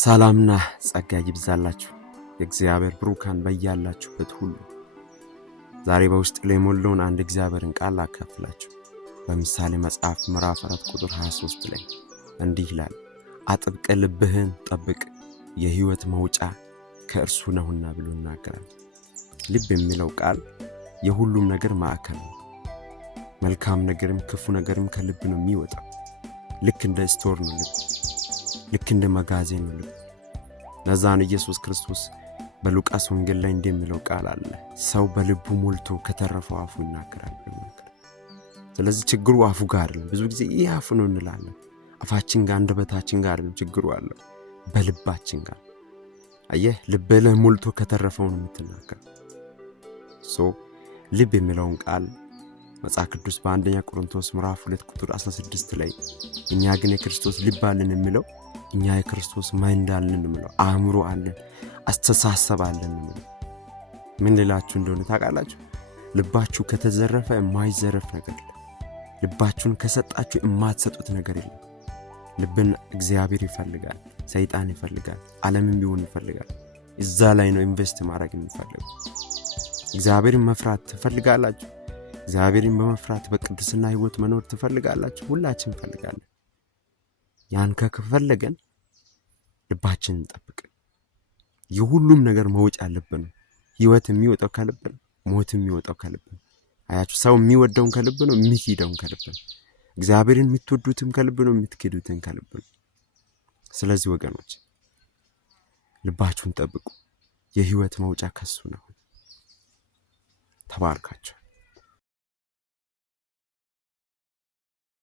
ሰላምና ጸጋ ይብዛላችሁ የእግዚአብሔር ብሩካን በያላችሁበት ሁሉ። ዛሬ በውስጥ ላይ ሞልቶን አንድ እግዚአብሔርን ቃል አካፍላችሁ በምሳሌ መጽሐፍ ምዕራፍ 4 ቁጥር 23 ላይ እንዲህ ይላል፣ አጥብቀ ልብህን ጠብቅ የሕይወት መውጫ ከእርሱ ነውና ብሎ ይናገራል። ልብ የሚለው ቃል የሁሉም ነገር ማዕከል ነው። መልካም ነገርም ክፉ ነገርም ከልብ ነው የሚወጣው። ልክ እንደ ስቶር ነው ልብ፣ ልክ እንደ መጋዘን ነው ልብ። ለዛ ነው ኢየሱስ ክርስቶስ በሉቃስ ወንጌል ላይ እንደሚለው ቃል አለ፣ ሰው በልቡ ሞልቶ ከተረፈው አፉ ይናገራል። ስለዚህ ችግሩ አፉ ጋር አይደለም። ብዙ ጊዜ ይሄ አፉ ነው እንላለን። አፋችን ጋር አንደበታችን ጋር አይደለም ችግሩ አለ፣ በልባችን ጋር። አየህ፣ ልብ ላይ ሞልቶ ከተረፈው ነው የምትናገረው። ልብ የሚለውን ቃል መጽሐፍ ቅዱስ በአንደኛ ቆሮንቶስ ምዕራፍ 2 ቁጥር 16 ላይ እኛ ግን የክርስቶስ ልብ አለን የሚለው እኛ የክርስቶስ ማይንድ አለን የሚለው አእምሮ አለን፣ አስተሳሰብ አለን የሚለው ምን ልላችሁ እንደሆነ ታውቃላችሁ? ልባችሁ ከተዘረፈ የማይዘረፍ ነገር የለም። ልባችሁን ከሰጣችሁ የማትሰጡት ነገር የለም። ልብን እግዚአብሔር ይፈልጋል፣ ሰይጣን ይፈልጋል፣ ዓለምም ቢሆን ይፈልጋል። እዛ ላይ ነው ኢንቨስት ማድረግ የሚፈልገው። እግዚአብሔርን መፍራት ትፈልጋላችሁ? እግዚአብሔርን በመፍራት በቅድስና ሕይወት መኖር ትፈልጋላችሁ? ሁላችን እንፈልጋለን። ያን ከፈለገን ልባችንን እንጠብቅ። የሁሉም ነገር መውጫ ልብ ነው። ሕይወት የሚወጣው ከልብ ነው፣ ሞት የሚወጣው ከልብ ነው። አያችሁ፣ ሰው የሚወደውን ከልብ ነው፣ የሚክደውን ከልብ ነው። እግዚአብሔርን የምትወዱትም ከልብ ነው፣ የምትክዱትም ከልብ ነው። ስለዚህ ወገኖች ልባችሁን ጠብቁ። የሕይወት መውጫ ከሱ ነው። ተባርካችሁ።